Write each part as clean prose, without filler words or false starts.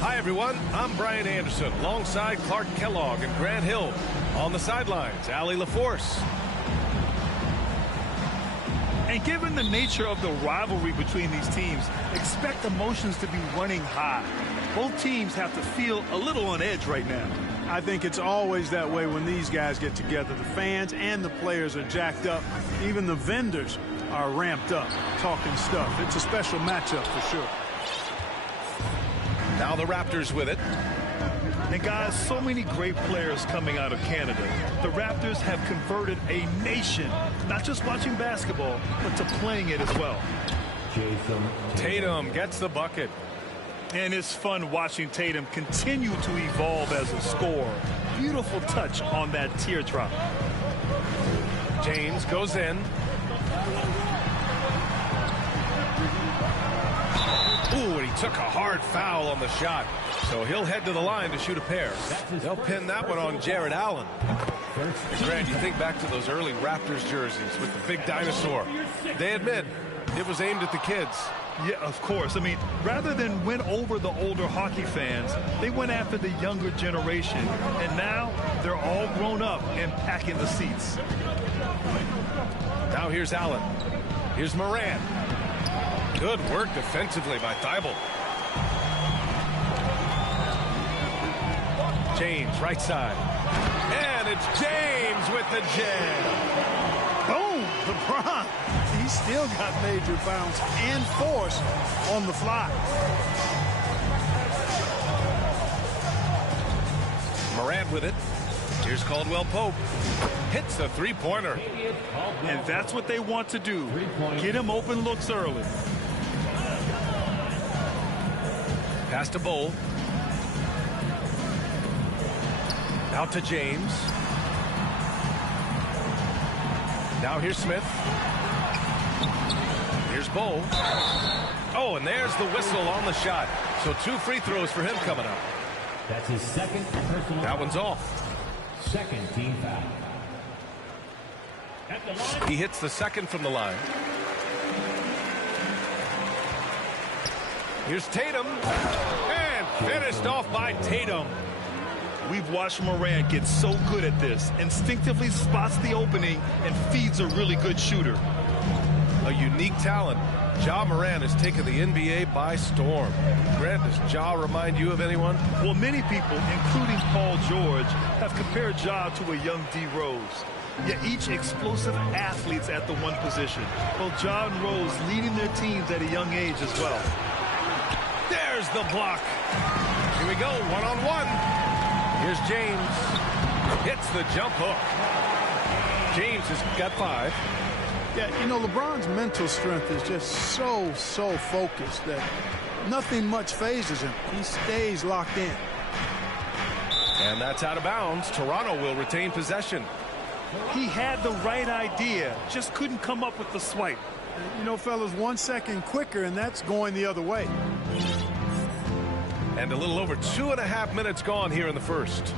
Hi, everyone. I'm Brian Anderson, alongside Clark Kellogg and Grant Hill. On the sidelines, Allie LaForce. And given the nature of the rivalry between these teams, expect emotions to be running high. Both teams have to feel a little on edge right now. I think it's always that way when these guys get together. The fans and the players are jacked up. Even the vendors are ramped up, talking stuff. It's a special matchup for sure. Now the Raptors with it. And guys, so many great players coming out of Canada. The Raptors have converted a nation, not just watching basketball, but to playing it as well. Tatum gets the bucket. And it's fun watching Tatum continue to evolve as a scorer. Beautiful touch on that teardrop. James goes in. Ooh, and he took a hard foul on the shot. So he'll head to the line to shoot a pair. They'll pin that one on Jared Allen. Grant, you think back to those early Raptors jerseys with the big dinosaur. They admit it was aimed at the kids. Yeah, of course. I mean, rather than win over the older hockey fans, they went after the younger generation. And now they're all grown up and packing the seats. Now here's Allen. Here's Moran. Good work defensively by Thibault. James, right side. And it's James with the jam. Boom! LeBron. He still got major bounce and force on the fly. Morant with it. Here's Caldwell Pope. Hits the three-pointer. And that's what they want to do. Get him open looks early. Pass to Bowl. Out to James. Now here's Smith. Here's Bowl. Oh, and there's the whistle on the shot. So 2 free throws for him coming up. That's his second personal. That one's off. Second team foul. He hits the second from the line. Here's Tatum. And finished off by Tatum. We've watched Morant get so good at this. Instinctively spots the opening and feeds a really good shooter. A unique talent. Ja Morant has taken the NBA by storm. Grant, does Ja remind you of anyone? Well, many people, including Paul George, have compared Ja to a young D. Rose. Yet each explosive athletes at the one position. Both Ja and Rose leading their teams at a young age as well. There's the block. Here we go, one-on-one. Here's James. Hits the jump hook. James has got 5. Yeah, you know, LeBron's mental strength is just so focused that nothing much phases him. He stays locked in. And that's out of bounds. Toronto will retain possession. He had the right idea, just couldn't come up with the swipe. You know, fellas, 1 second quicker, and that's going the other way. And a little over 2.5 minutes gone here in the first.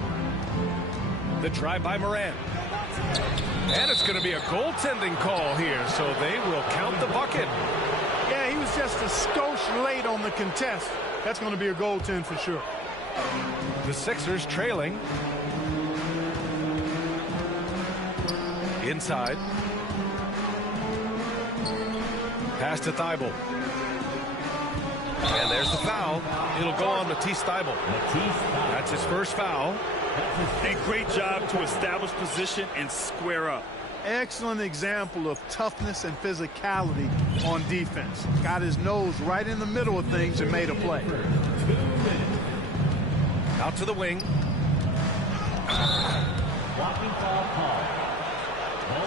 The drive by Morant. And it's going to be a goaltending call here, so they will count the bucket. Yeah, he was just a skosh late on the contest. That's going to be a goaltend for sure. The Sixers trailing. Inside. Pass to Thibault. And there's the foul. It'll go on Matisse Thibault. That's his first foul. A great job to establish position and square up. Excellent example of toughness and physicality on defense. Got his nose right in the middle of things and made a play. Out to the wing. Blocking foul call. No.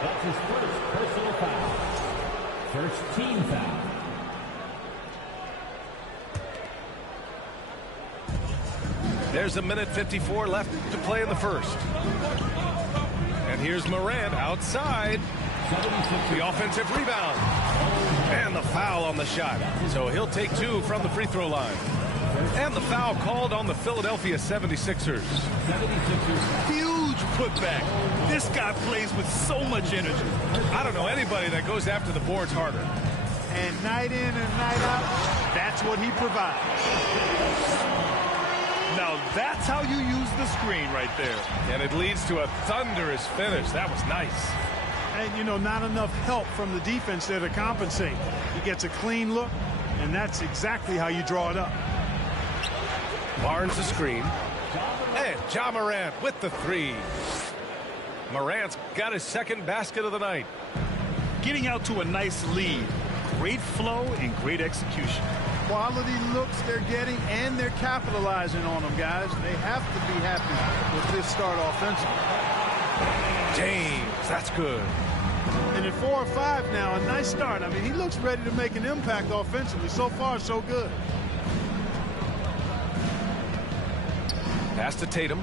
That's his first personal foul. First team foul. There's a minute 54 left to play in the first. And here's Morant outside. The offensive rebound. And the foul on the shot. So he'll take 2 from the free throw line. And the foul called on the Philadelphia 76ers. Huge putback. This guy plays with so much energy. I don't know anybody that goes after the boards harder. And night in and night out, that's what he provides. Now that's how you use the screen right there. And it leads to a thunderous finish. That was nice. And, you know, not enough help from the defense there to compensate. He gets a clean look, and that's exactly how you draw it up. Barnes the screen. And Ja Morant with the 3. Morant's got his second basket of the night. Getting out to a nice lead. Great flow and great execution. Quality looks they're getting, and they're capitalizing on them, guys. They have to be happy with this start offensively. James, that's good. And at 4 or 5 now, a nice start. I mean, he looks ready to make an impact offensively. So far, so good. Pass to Tatum.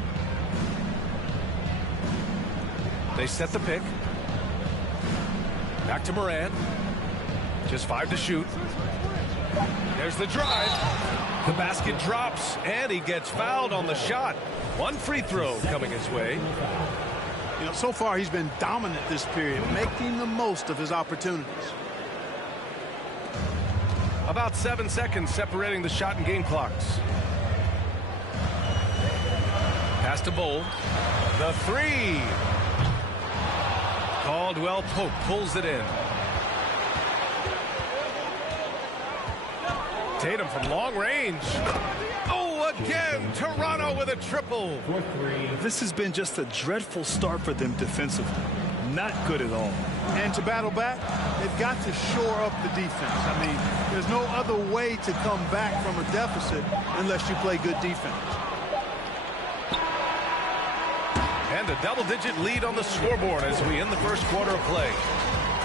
They set the pick. Back to Morant. Just 5 to shoot. There's the drive. The basket drops, and he gets fouled on the shot. 1 free throw coming his way. You know, so far he's been dominant this period, making the most of his opportunities. About 7 seconds separating the shot and game clocks. Pass to Bowl. The 3. Caldwell Pope pulls it in. Tatum from long range. Oh, again, Toronto with a triple. This has been just a dreadful start for them defensively. Not good at all. And to battle back, they've got to shore up the defense. I mean, there's no other way to come back from a deficit unless you play good defense. And a double-digit lead on the scoreboard as we end the first quarter of play.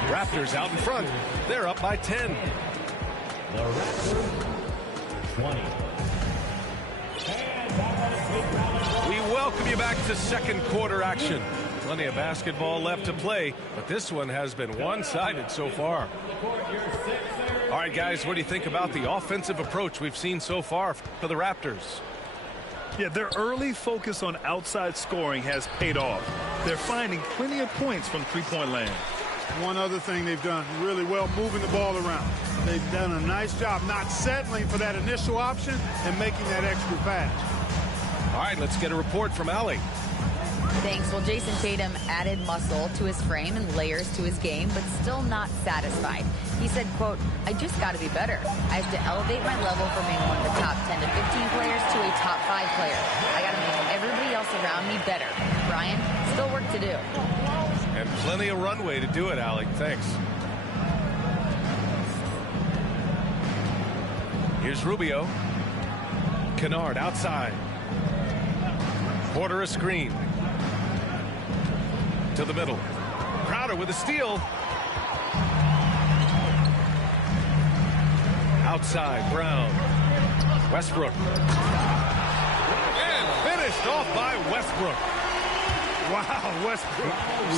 Raptors out in front. They're up by 10. The Raptors, 20. We welcome you back to second quarter action. Plenty of basketball left to play, but this one has been one-sided so far. All right, guys, what do you think about the offensive approach we've seen so far for the Raptors? Yeah, their early focus on outside scoring has paid off. They're finding plenty of points from three-point land. One other thing they've done really well, moving the ball around. They've done a nice job not settling for that initial option and making that extra pass. All right, let's get a report from Allie. Thanks. Well, Jason Tatum added muscle to his frame and layers to his game, but still not satisfied. He said, quote, "I just got to be better. I have to elevate my level from being one of the top 10 to 15 players to a top 5 player. I got to make everybody else around me better. Brian, still work to do." And plenty of runway to do it, Allie. Thanks. Here's Rubio. Kennard outside. Porter a screen. To the middle. Crowder with a steal. Outside, Brown. Westbrook. And finished off by Westbrook. Wow, Westbrook,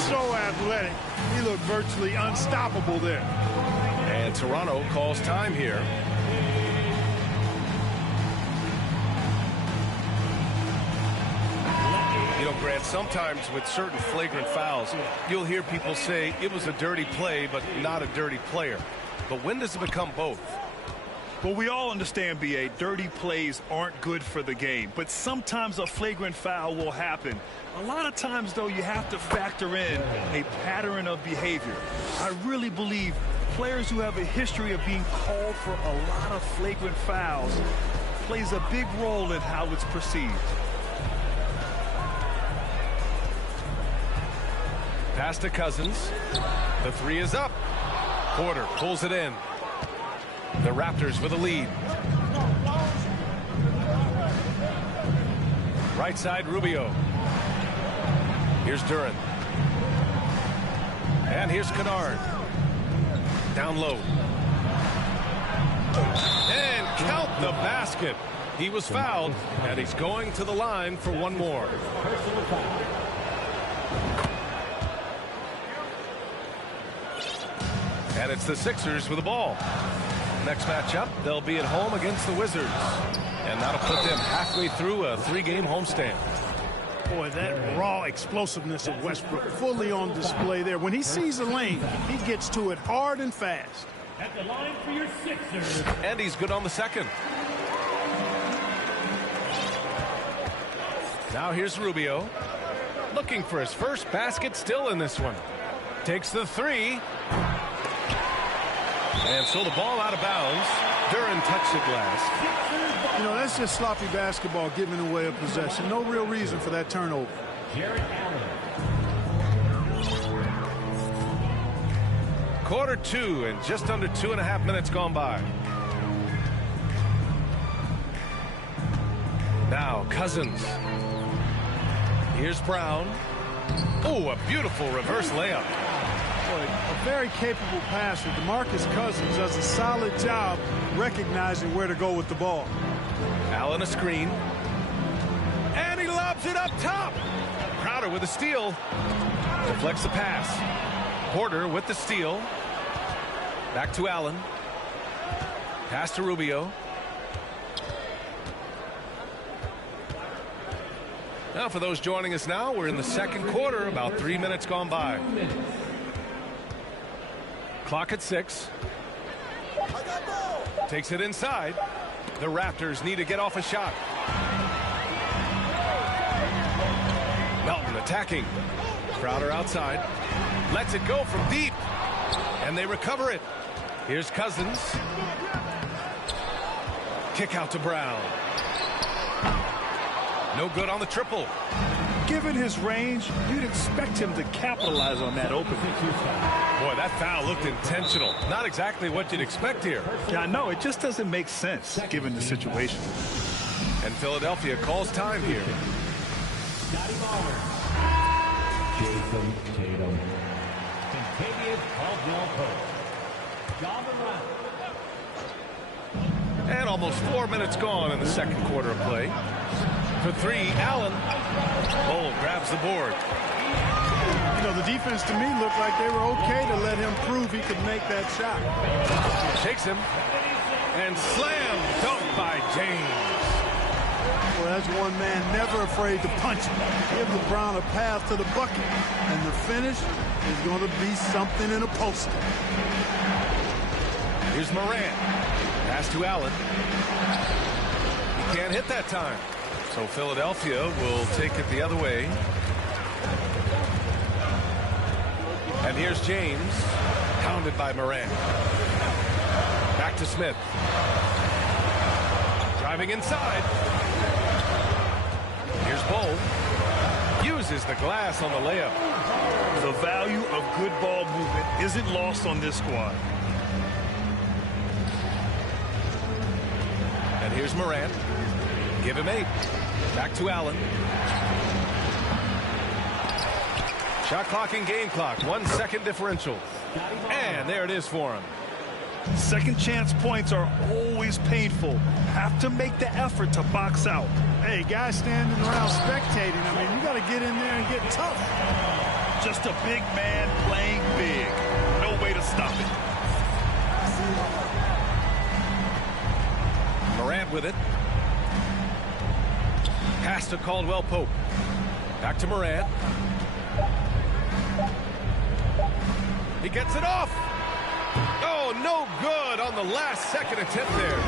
so athletic. He looked virtually unstoppable there. And Toronto calls time here. You know, Grant, sometimes with certain flagrant fouls, you'll hear people say it was a dirty play, but not a dirty player. But when does it become both? Well, we all understand, B.A., dirty plays aren't good for the game, but sometimes a flagrant foul will happen. A lot of times, though, you have to factor in a pattern of behavior. I really believe players who have a history of being called for a lot of flagrant fouls plays a big role in how it's perceived. Pass to Cousins. The three is up. Porter pulls it in. The Raptors with a lead. Right side, Rubio. Here's Duran. And here's Kennard. Down low. And count the basket. He was fouled, and he's going to the line for one more. And it's the Sixers with the ball. Next matchup, they'll be at home against the Wizards. And that'll put them halfway through a three-game homestand. Boy, that raw explosiveness of Westbrook fully on display there. When he sees a lane, he gets to it hard and fast. At the line for your Sixers. And he's good on the second. Now here's Rubio. Looking for his first basket still in this one. Takes the three. And so the ball out of bounds. Duran touched it last. You know, that's just sloppy basketball giving away a possession. No real reason for that turnover. Jared Allen. Quarter two and just under 2.5 minutes gone by. Now Cousins. Here's Brown. Oh, a beautiful reverse layup. Boy, a very capable passer. DeMarcus Cousins does a solid job recognizing where to go with the ball. Allen a screen. And he lobs it up top. Crowder with a steal. Deflects the pass. Porter with the steal. Back to Allen. Pass to Rubio. Now for those joining us now, we're in the second quarter, about 3 minutes gone by. Clock at 6. Takes it inside. The Raptors need to get off a shot. Melton attacking. Crowder outside. Lets it go from deep. And they recover it. Here's Cousins. Kick out to Brown. No good on the triple. Given his range, you'd expect him to capitalize on that opening. Boy, that foul looked intentional. Not exactly what you'd expect here. Yeah, I know. It just doesn't make sense given the situation. And Philadelphia calls time here. Jason Tatum. Contavious Caldwell-Pope. John Morant. And almost 4 minutes gone in the second quarter of play. For three, Allen. Cole grabs the board. You know, the defense to me looked like they were okay to let him prove he could make that shot. Shakes him. And slam dunk by James. Well, that's one man never afraid to punch him. Give LeBron a path to the bucket. And the finish is going to be something in a poster. Here's Morant. Pass to Allen. He can't hit that time. So Philadelphia will take it the other way. And here's James. Pounded by Morant. Back to Smith. Driving inside. Here's Bull. Uses the glass on the layup. The value of good ball movement isn't lost on this squad. And here's Morant. Give him 8. Back to Allen. Shot clock and game clock. 1 second differential. And there it is for him. Second chance points are always painful. Have to make the effort to box out. Hey, guys standing around spectating. I mean, you got to get in there and get tough. Just a big man playing big. No way to stop it. Morant with it. Pass to Caldwell-Pope. Back to Morant. He gets it off. Oh, no good on the last second attempt there.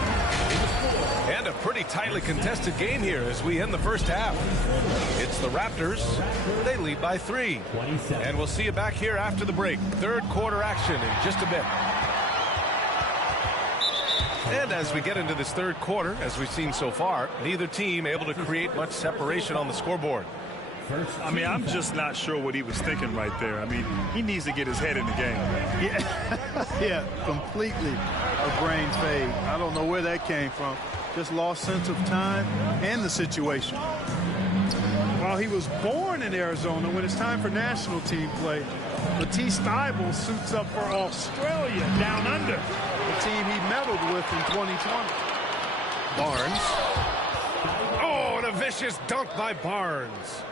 And a pretty tightly contested game here as we end the first half. It's the Raptors. They lead by 3. And we'll see you back here after the break. Third quarter action in just a bit. And as we get into this third quarter, as we've seen so far, neither team able to create much separation on the scoreboard. I mean, I'm just not sure what he was thinking right there. I mean, he needs to get his head in the game. Yeah, completely a brain fade. I don't know where that came from. Just lost sense of time and the situation. While he was born in Arizona, when it's time for national team play, Matisse Thybulle suits up for Australia down under, the team he medaled with in 2020. Barnes. Oh, and a vicious dunk by Barnes.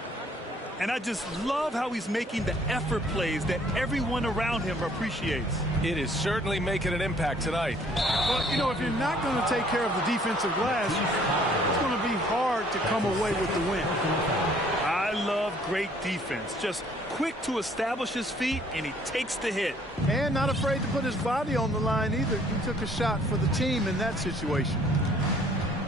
And I just love how he's making the effort plays that everyone around him appreciates. It is certainly making an impact tonight. Well, you know, if you're not going to take care of the defensive glass, it's going to be hard to come away with the win. I love great defense. Just quick to establish his feet, and he takes the hit. And not afraid to put his body on the line either. He took a shot for the team in that situation.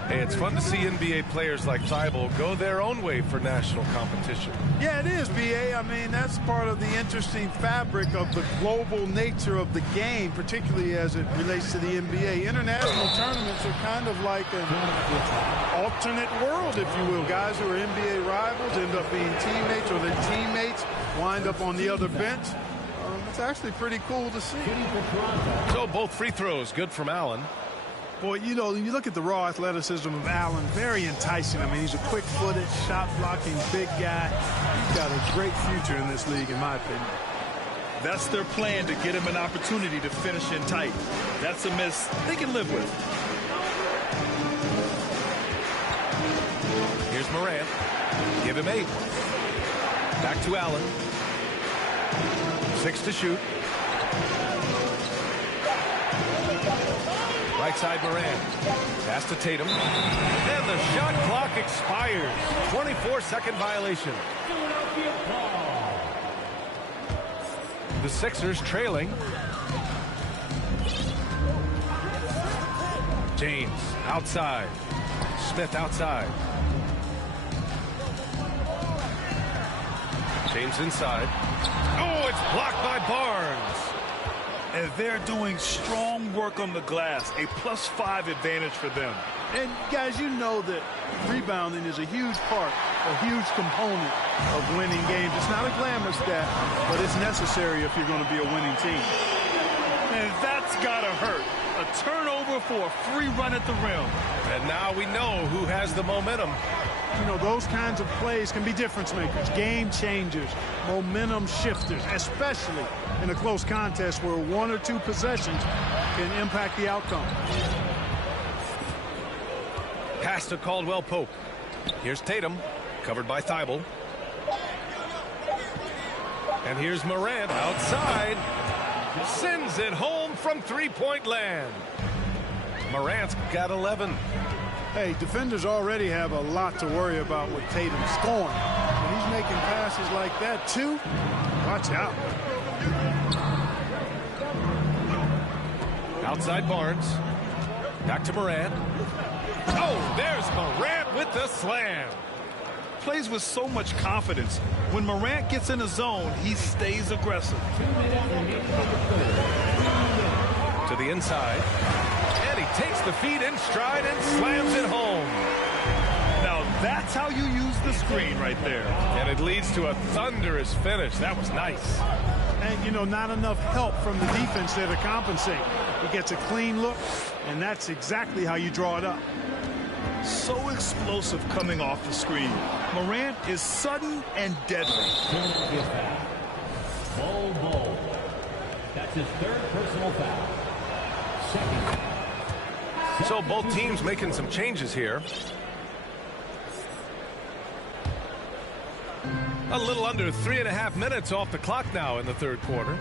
Hey, it's fun to see NBA players like Thybulle go their own way for national competition. Yeah, it is, B.A. I mean, that's part of the interesting fabric of the global nature of the game, particularly as it relates to the NBA. International tournaments are kind of like an alternate world, if you will. Guys who are NBA rivals end up being teammates, or their teammates wind up on the other bench. It's actually pretty cool to see. So both free throws good from Allen. Boy, you know, when you look at the raw athleticism of Allen, very enticing. I mean, he's a quick-footed, shot-blocking big guy. He's got a great future in this league, in my opinion. That's their plan, to get him an opportunity to finish in tight. That's a miss they can live with. Here's Morant. Give him 8. Back to Allen. 6 to shoot. Right side Morant. Pass to Tatum. And the shot clock expires. 24-second violation. The Sixers trailing. James outside. Smith outside. James inside. Oh, it's blocked by Barnes. And they're doing strong work on the glass, a +5 advantage for them. And, guys, you know that rebounding is a huge part, a huge component of winning games. It's not a glamour stat, but it's necessary if you're going to be a winning team. And that's got to hurt. A turnover for a free run at the rim. And now we know who has the momentum. You know, those kinds of plays can be difference makers, game changers, momentum shifters, especially in a close contest where 1 or 2 possessions can impact the outcome. Pass to Caldwell Pope. Here's Tatum, covered by Thybulle. And here's Morant outside. Sends it home from three-point land. Morant's got 11. Hey, defenders already have a lot to worry about with Tatum scoring. When he's making passes like that, too, watch out. Outside Barnes. Back to Morant. Oh, there's Morant with the slam. Plays with so much confidence. When Morant gets in a zone, he stays aggressive. To the inside. And he takes the feed in stride and slams it home. Now that's how you use the screen right there. And it leads to a thunderous finish. That was nice. And, you know, not enough help from the defense there to compensate. He gets a clean look, and that's exactly how you draw it up. So explosive coming off the screen. Morant is sudden and deadly. Ball. That's his 3rd personal foul. Second. So both teams making some changes here. A little under 3.5 minutes off the clock now in the third quarter.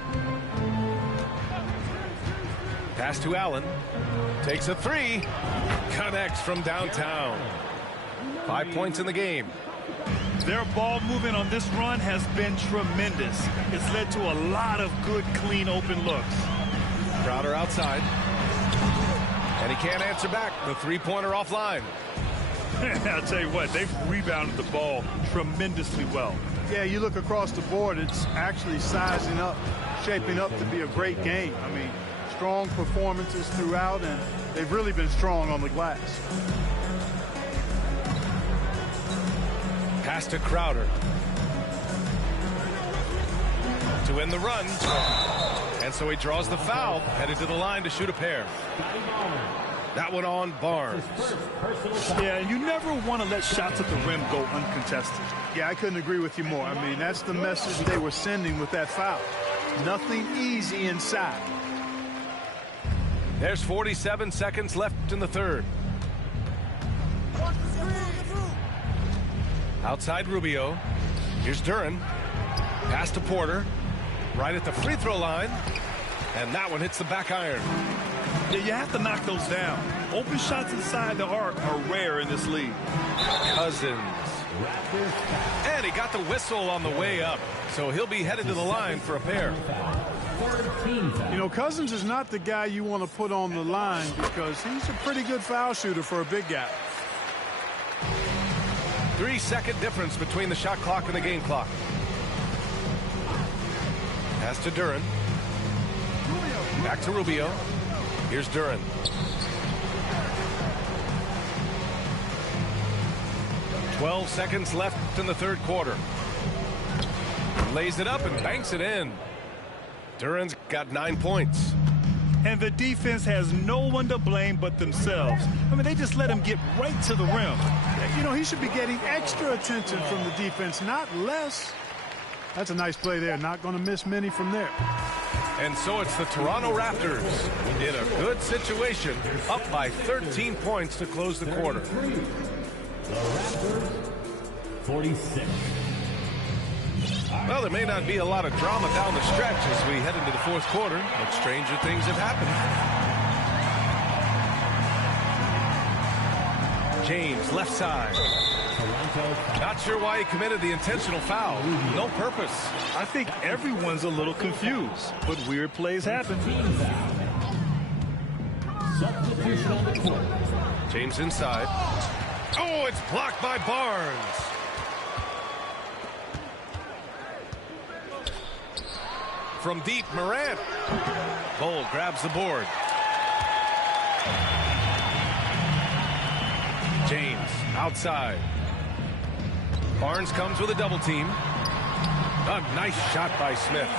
Pass to Allen. Takes a 3. Connects from downtown. 5 points in the game. Their ball movement on this run has been tremendous. It's led to a lot of good, clean, open looks. Crowder outside. And he can't answer back. The three-pointer offline. I'll tell you what, they've rebounded the ball tremendously well. Yeah, you look across the board, it's actually sizing up, shaping up to be a great game. I mean, strong performances throughout, and they've really been strong on the glass. Pass to Crowder. To win the run. And so he draws the foul, headed to the line to shoot a pair. That one on Barnes. Yeah, you never want to let shots at the rim go uncontested. Yeah, I couldn't agree with you more. I mean, that's the message they were sending with that foul. Nothing easy inside. There's 47 seconds left in the third. Outside Rubio. Here's Duran. Pass to Porter. Right at the free throw line. And that one hits the back iron. Yeah, you have to knock those down. Open shots inside the arc are rare in this league. Cousins. And he got the whistle on the way up. So he'll be headed to the line for a pair. You know, Cousins is not the guy you want to put on the line because he's a pretty good foul shooter for a big guy. 3-second difference between the shot clock and the game clock. Pass to Duran. Back to Rubio. Here's Duran. "12 seconds left in the third quarter. Lays it up and banks it in. Duran's got 9 points. And the defense has no one to blame but themselves. I mean, they just let him get right to the rim. You know, he should be getting extra attention from the defense, not less. That's a nice play there. Not going to miss many from there. And so it's the Toronto Raptors in a good situation, up by 13 points to close the quarter. The Raptors, 46. Well, there may not be a lot of drama down the stretch as we head into the fourth quarter, but stranger things have happened. James, left side. Not sure why he committed the intentional foul. No purpose. I think everyone's a little confused, but weird plays happen. Substitution on the court. James inside. Oh, it's blocked by Barnes. From deep, Morant. Cole grabs the board. James outside. Barnes comes with a double team. A nice shot by Smith.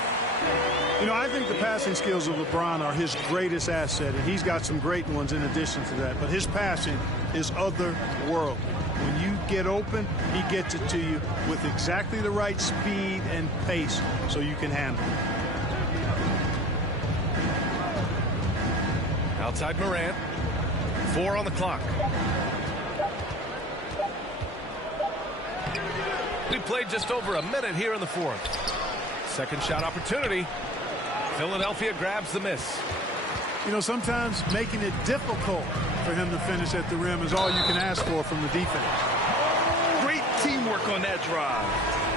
You know, I think the passing skills of LeBron are his greatest asset, and he's got some great ones in addition to that. But his passing is otherworldly. When you get open, he gets it to you with exactly the right speed and pace so you can handle it. Outside Morant. 4 on the clock. We played just over a minute here in the fourth. Second shot opportunity. Philadelphia grabs the miss. You know, sometimes making it difficult for him to finish at the rim is all you can ask for from the defense. Great teamwork on that drive.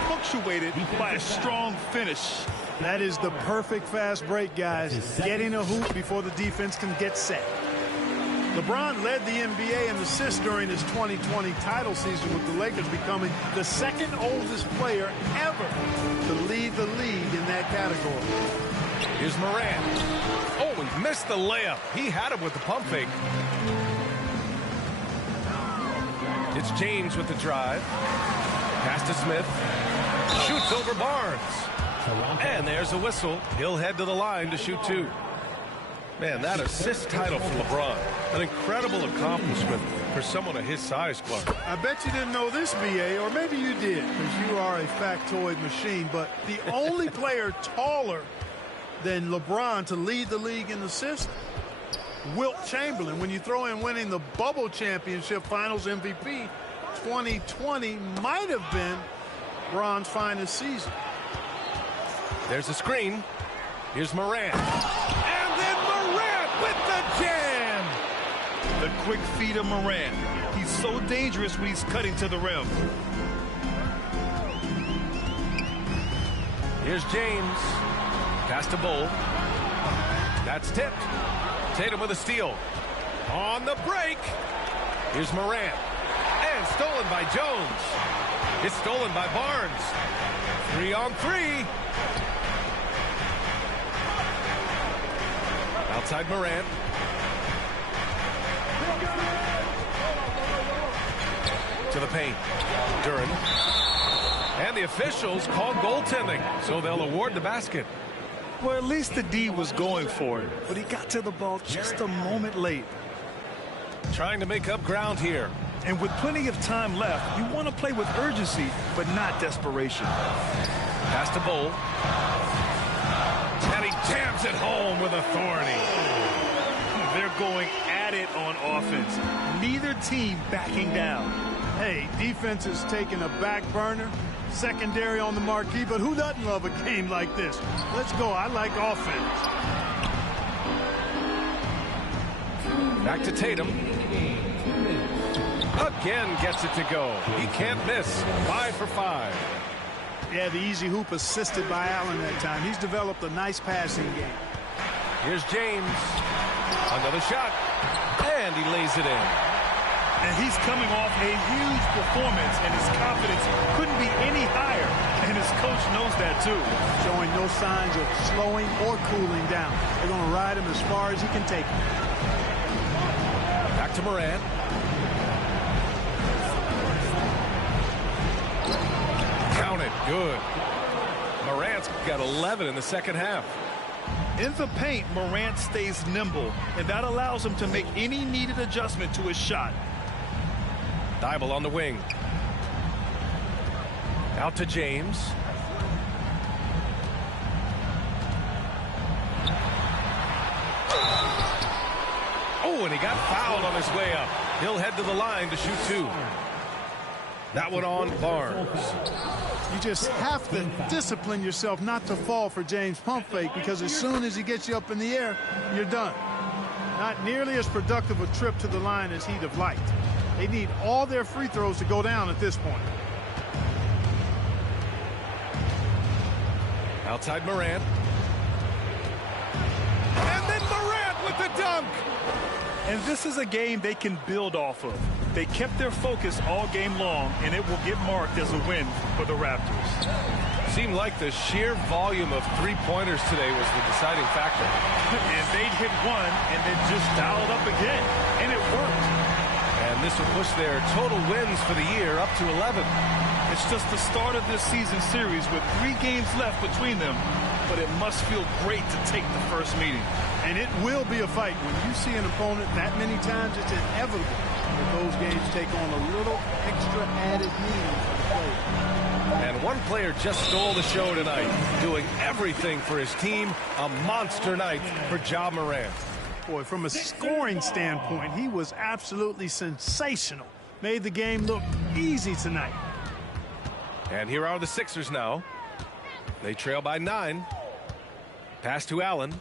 Punctuated by a strong finish. That is the perfect fast break, guys. Getting a hoop before the defense can get set. LeBron led the NBA in assists during his 2020 title season, with the Lakers becoming the second oldest player ever to lead the league in that category. Here's Morant. Oh, he missed the layup. He had him with the pump fake. It's James with the drive. Pass to Smith. Shoots over Barnes. And there's a whistle. He'll head to the line to shoot 2. Man, that assist title for LeBron. An incredible accomplishment for someone of his size, Clark. I bet you didn't know this, B.A., or maybe you did, because you are a factoid machine, but the only player taller than LeBron to lead the league in assists, Wilt Chamberlain. When you throw in winning the Bubble Championship Finals MVP, 2020 might have been LeBron's finest season. There's a screen. Here's Morant. And then Morant with the jam. The quick feed of Morant. He's so dangerous when he's cutting to the rim. Here's James. Pass to Bull. That's tipped. Tatum with a steal. On the break. Here's Morant. And stolen by Jones. It's stolen by Barnes. 3-on-3. Outside Morant. To the paint. Duran. And the officials call goaltending, so they'll award the basket. Well, at least the D was going for it, but he got to the ball just a moment late. Trying to make up ground here. And with plenty of time left, you want to play with urgency, but not desperation. Pass to Bull. And he jams it home with authority. They're going at it on offense. Neither team backing down. Hey, defense is taking a back burner. Secondary on the marquee, but who doesn't love a game like this? Let's go. I like offense. Back to Tatum. Again gets it to go. He can't miss. 5 for 5. Yeah, the easy hoop assisted by Allen that time. He's developed a nice passing game. Here's James. Another shot. And he lays it in. And he's coming off a huge performance, and his confidence couldn't be any higher. And his coach knows that, too. Showing no signs of slowing or cooling down. They're going to ride him as far as he can take him. Back to Morant. Count it. Good. Morant's got 11 in the second half. In the paint, Morant stays nimble, and that allows him to make any needed adjustment to his shot. Thibault on the wing. Out to James. Oh, and he got fouled on his way up. He'll head to the line to shoot 2. That one on Barnes. You just have to discipline yourself not to fall for James' pump fake, because as soon as he gets you up in the air, you're done. Not nearly as productive a trip to the line as he'd have liked. They need all their free throws to go down at this point. Outside Morant. And then Morant with the dunk. And this is a game they can build off of. They kept their focus all game long, and it will get marked as a win for the Raptors. Seemed like the sheer volume of three-pointers today was the deciding factor. And they'd hit one and then just dialed up again, and it worked. And this will push their total wins for the year up to 11. It's just the start of this season series with 3 games left between them, but it must feel great to take the first meeting. And it will be a fight. When you see an opponent that many times, it's inevitable that those games take on a little extra added meaning for the player. And one player just stole the show tonight, doing everything for his team. A monster night for Ja Morant. Boy, from a scoring standpoint, he was absolutely sensational. Made the game look easy tonight. And here are the Sixers now. They trail by 9. Pass to Allen.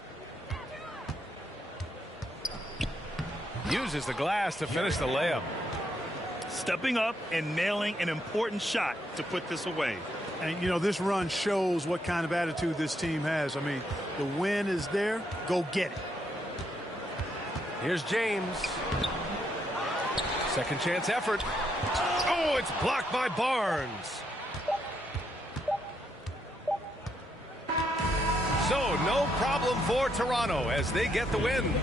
Uses the glass to finish the layup. Stepping up and nailing an important shot to put this away. And, you know, this run shows what kind of attitude this team has. I mean, the win is there. Go get it. Here's James. Second chance effort. Oh, it's blocked by Barnes. So, no problem for Toronto as they get the win.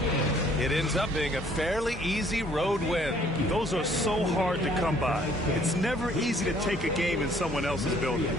It ends up being a fairly easy road win. Those are so hard to come by. It's never easy to take a game in someone else's building.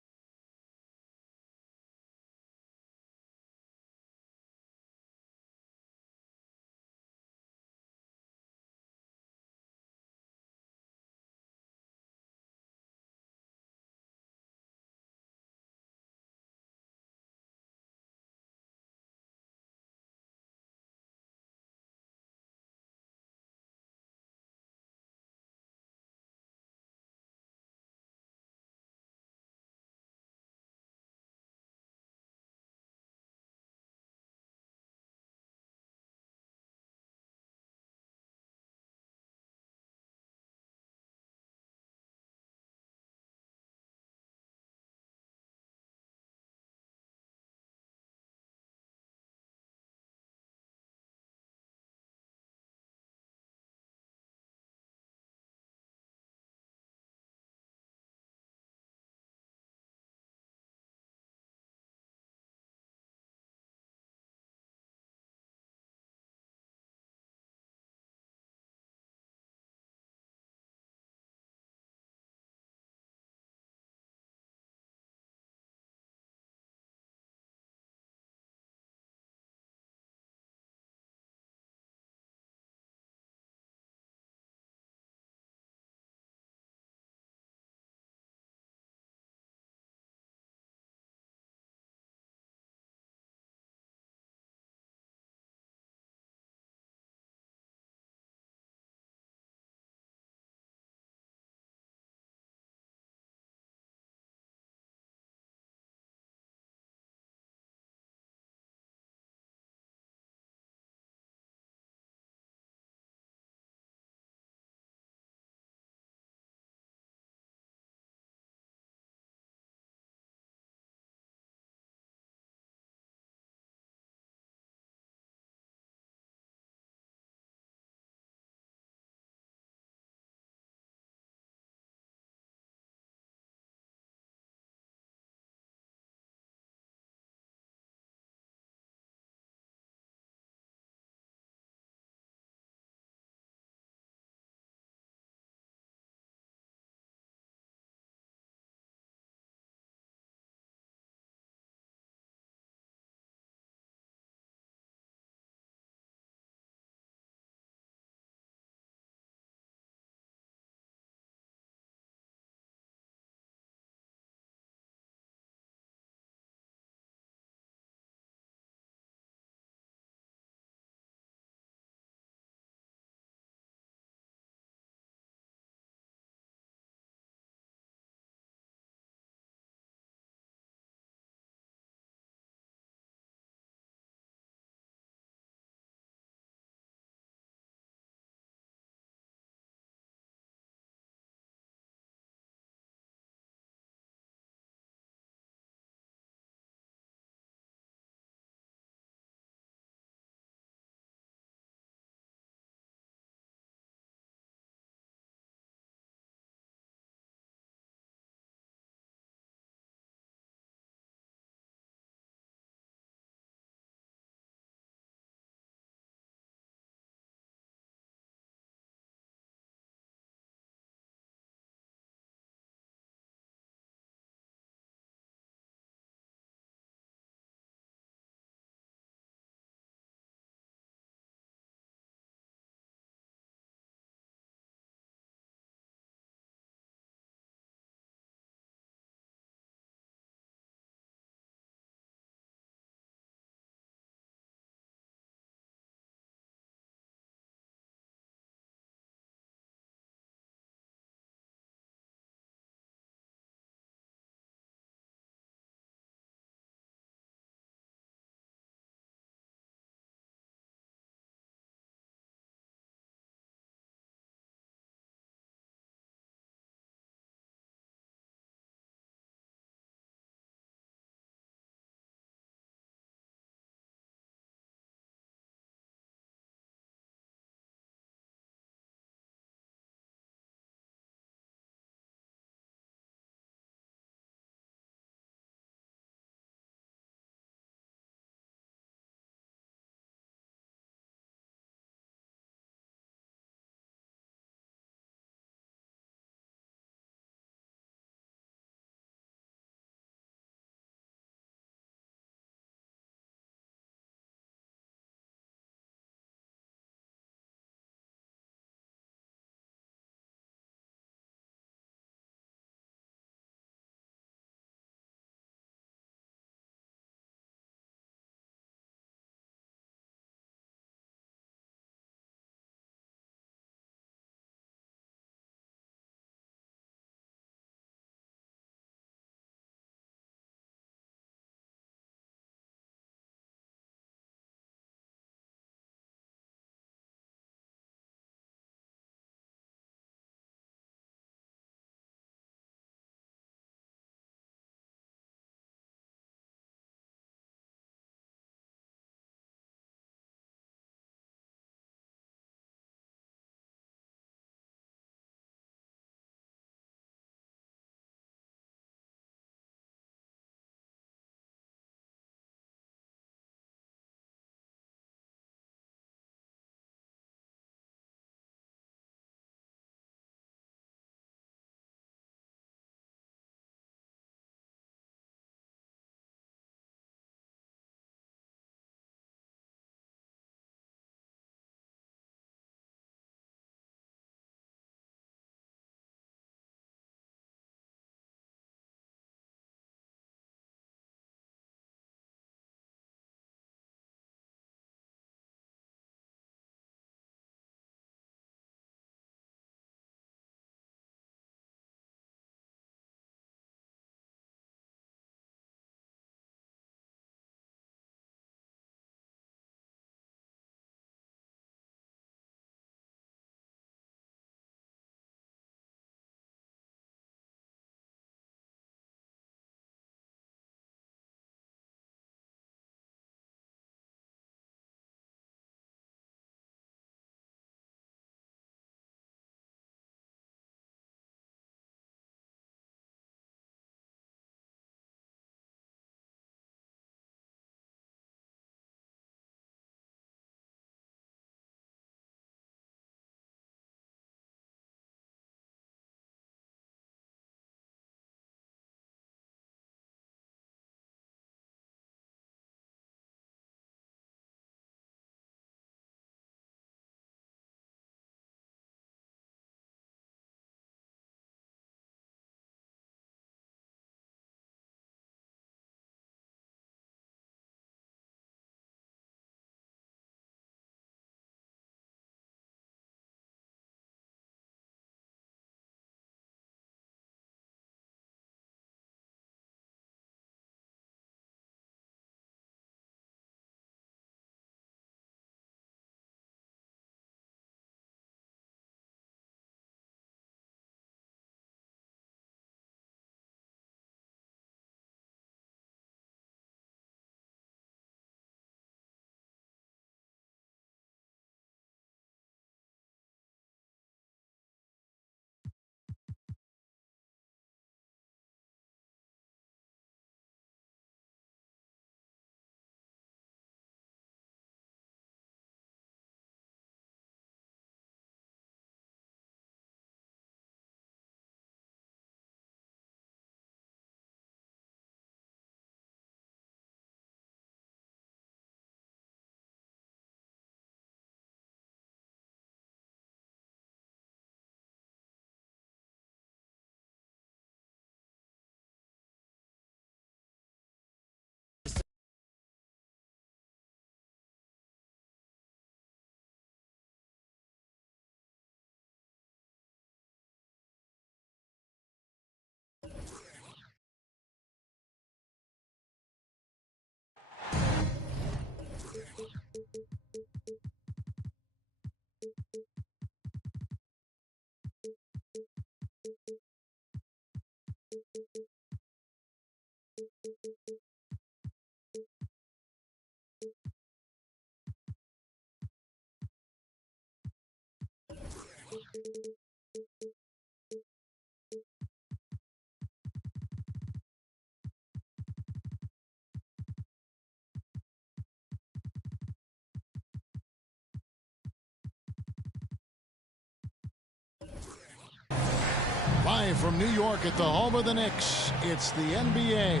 Live from New York at the home of the Knicks, it's the NBA.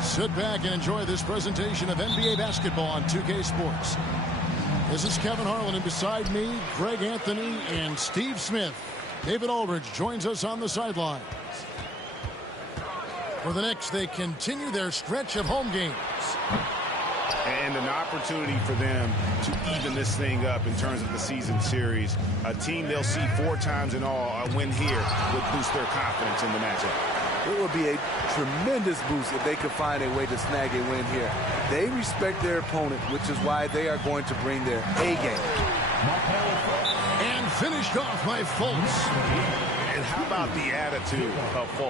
Sit back and enjoy this presentation of NBA basketball on 2K Sports. This is Kevin Harlan, and beside me, Greg Anthony and Steve Smith. David Aldridge joins us on the sidelines. For the Knicks, they continue their stretch of home games. And an opportunity for them to even this thing up in terms of the season series. A team they'll see 4 times in all, a win here would boost their confidence in the matchup. It would be a tremendous boost if they could find a way to snag a win here. They respect their opponent, which is why they are going to bring their A game. And finished off by Fultz. And how about the attitude of Fultz?